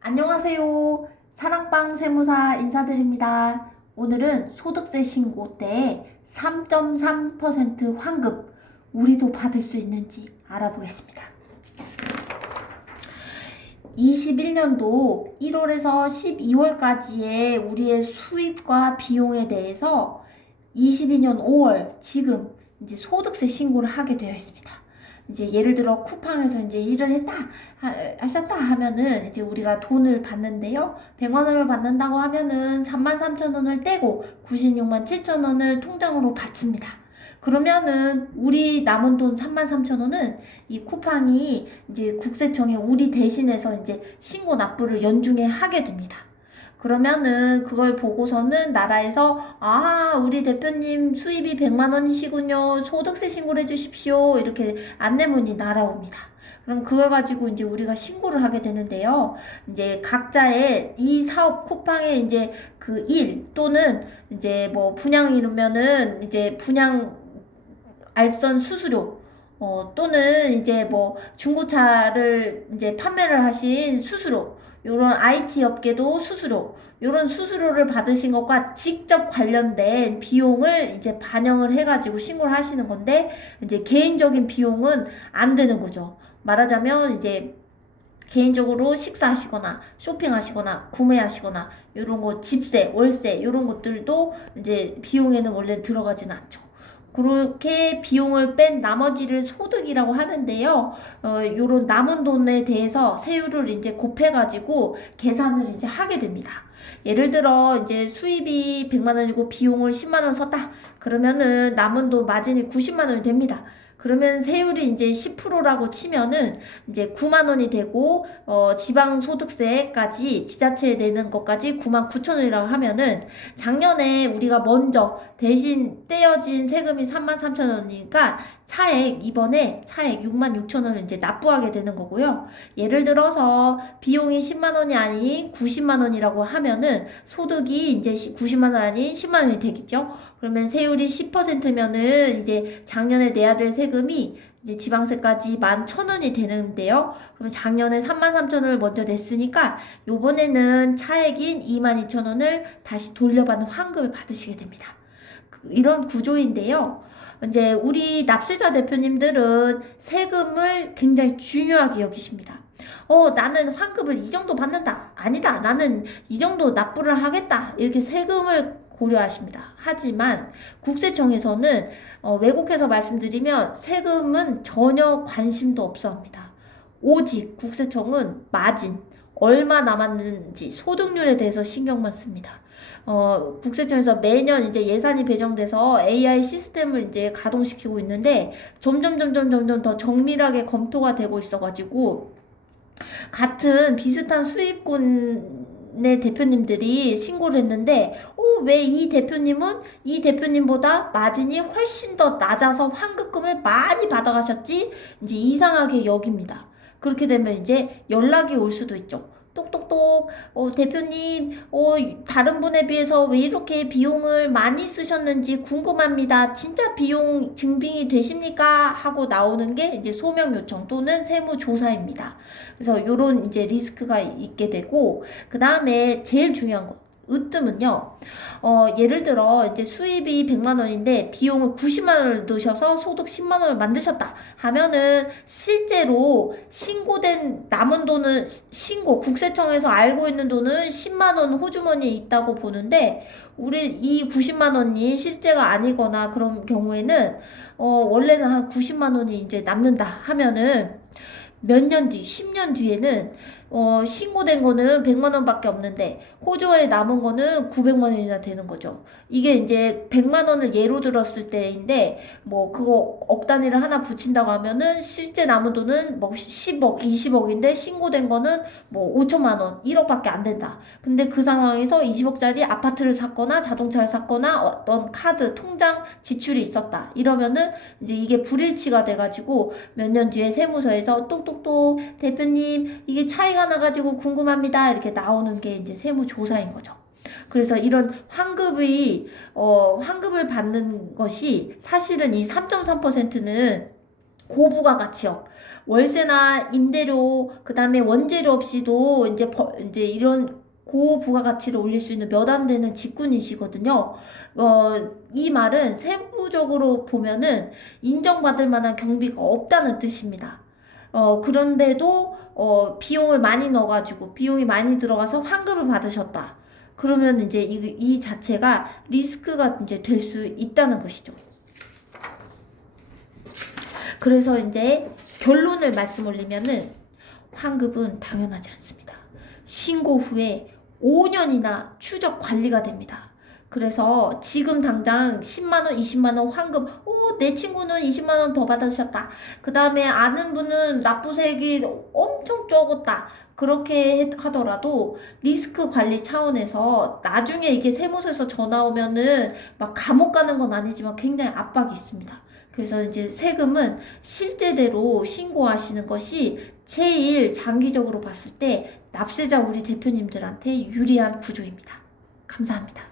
안녕하세요. 사랑방 세무사 인사드립니다. 오늘은 소득세 신고 때 3.3% 환급 우리도 받을 수 있는지 알아보겠습니다. 21년도 1월에서 12월까지의 우리의 수입과 비용에 대해서 22년 5월 지금 이제 소득세 신고를 하게 되어 있습니다. 이제 예를 들어 쿠팡에서 이제 일을 했다 하셨다 하면은 이제 우리가 돈을 받는데요. 100만 원을 받는다고 하면은 33,000원을 떼고 96만 7천원을 통장으로 받습니다. 그러면은 우리 남은 돈 33,000원은 이 쿠팡이 이제 국세청에 우리 대신해서 이제 신고 납부를 연중에 하게 됩니다. 그러면은 그걸 보고서는 나라에서 우리 대표님 수입이 100만 원이시군요. 소득세 신고를 해주십시오. 이렇게 안내문이 날아옵니다. 그럼 그걸 가지고 이제 우리가 신고를 하게 되는데요. 이제 각자의 이 사업 쿠팡의 이제 그 일 또는 이제 뭐 분양이면은 이제 분양 알선 수수료 또는 이제 뭐 중고차를 이제 판매를 하신 수수료 요런 IT 업계도 수수료 요런 수수료를 받으신 것과 직접 관련된 비용을 이제 반영을 해가지고 신고를 하시는 건데 이제 개인적인 비용은 안 되는 거죠. 말하자면 이제 개인적으로 식사하시거나 쇼핑하시거나 구매하시거나 요런 거 집세, 월세 요런 것들도 이제 비용에는 원래 들어가진 않죠. 그렇게 비용을 뺀 나머지를 소득이라고 하는데요. 요런 남은 돈에 대해서 세율을 이제 곱해가지고 계산을 이제 하게 됩니다. 예를 들어 이제 수입이 100만 원이고 비용을 10만 원 썼다. 그러면은 남은 돈 마진이 90만 원이 됩니다. 그러면 세율이 이제 10%라고 치면은 이제 9만 원이 되고 지방소득세까지 지자체에 내는 것까지 9만 9천 원이라고 하면은 작년에 우리가 먼저 대신 떼어진 세금이 3만 3천 원이니까 이번에 차액 6만 6천 원을 이제 납부하게 되는 거고요. 예를 들어서 비용이 10만 원이 아닌 90만 원이라고 하면은 소득이 이제 90만 원 아닌 10만 원이 되겠죠. 그러면 세율이 10%면은 이제 작년에 내야 될 세금이 이제 지방세까지 11,000원이 되는데요. 그럼 작년에 33,000원을 먼저 냈으니까 요번에는 차액인 22,000원을 다시 돌려받는 환급을 받으시게 됩니다. 이런 구조인데요. 이제 우리 납세자 대표님들은 세금을 굉장히 중요하게 여기십니다. 나는 환급을 이 정도 받는다. 아니다. 나는 이 정도 납부를 하겠다. 이렇게 세금을 고려하십니다. 하지만 국세청에서는 왜곡해서 말씀드리면 세금은 전혀 관심도 없어 합니다. 오직 국세청은 마진, 얼마 남았는지 소득률에 대해서 신경만 씁니다. 국세청에서 매년 이제 예산이 배정돼서 AI 시스템을 이제 가동시키고 있는데 점점 더 정밀하게 검토가 되고 있어가지고 같은 비슷한 수입군의 대표님들이 신고를 했는데 왜 이 대표님은 이 대표님보다 마진이 훨씬 더 낮아서 환급금을 많이 받아가셨지? 이제 이상하게 여깁니다. 그렇게 되면 이제 연락이 올 수도 있죠. 똑똑똑, 대표님, 다른 분에 비해서 왜 이렇게 비용을 많이 쓰셨는지 궁금합니다. 진짜 비용 증빙이 되십니까? 하고 나오는 게 이제 소명 요청 또는 세무조사입니다. 그래서 요런 이제 리스크가 있게 되고, 그 다음에 제일 중요한 거. 으뜸은요, 예를 들어, 이제 수입이 100만 원인데, 비용을 90만 원을 넣으셔서 소득 10만 원을 만드셨다. 하면은, 실제로 신고된 남은 돈은, 국세청에서 알고 있는 돈은 10만 원 호주머니에 있다고 보는데, 우리 이 90만 원이 실제가 아니거나 그런 경우에는, 원래는 한 90만 원이 이제 남는다 하면은, 몇 년 뒤, 10년 뒤에는 신고된 거는 100만 원밖에 없는데 호주에 남은 거는 900만 원이나 되는 거죠. 이게 이제 100만 원을 예로 들었을 때인데 뭐 그거 억 단위를 하나 붙인다고 하면은 실제 남은 돈은 뭐 10억, 20억인데 신고된 거는 뭐 5천만 원, 1억밖에 안 된다. 근데 그 상황에서 20억짜리 아파트를 샀거나 자동차를 샀거나 어떤 카드, 통장 지출이 있었다. 이러면은 이제 이게 불일치가 돼가지고 몇 년 뒤에 세무서에서 똑똑똑 대표님 이게 차이가 나가지고 궁금합니다. 이렇게 나오는 게 이제 세무조사인 거죠. 그래서 이런 환급을 받는 것이 사실은 이 3.3%는 고부가가치역. 월세나 임대료, 그 다음에 원재료 없이도 이제 이런 고부가가치를 올릴 수 있는 몇 안 되는 직군이시거든요. 이 말은 세부적으로 보면은 인정받을 만한 경비가 없다는 뜻입니다. 그런데도 비용을 많이 넣어가지고 비용이 많이 들어가서 환급을 받으셨다. 그러면 이제 이 자체가 리스크가 이제 될 수 있다는 것이죠. 그래서 이제 결론을 말씀 올리면은 환급은 당연하지 않습니다. 신고 후에 5년이나 추적 관리가 됩니다. 그래서 지금 당장 10만원, 20만원 환급, 내 친구는 20만원 더 받으셨다. 그 다음에 아는 분은 납부세액이 엄청 적었다. 그렇게 하더라도 리스크 관리 차원에서 나중에 이게 세무서에서 전화 오면은 막 감옥 가는 건 아니지만 굉장히 압박이 있습니다. 그래서 이제 세금은 실제대로 신고하시는 것이 제일 장기적으로 봤을 때 납세자 우리 대표님들한테 유리한 구조입니다. 감사합니다.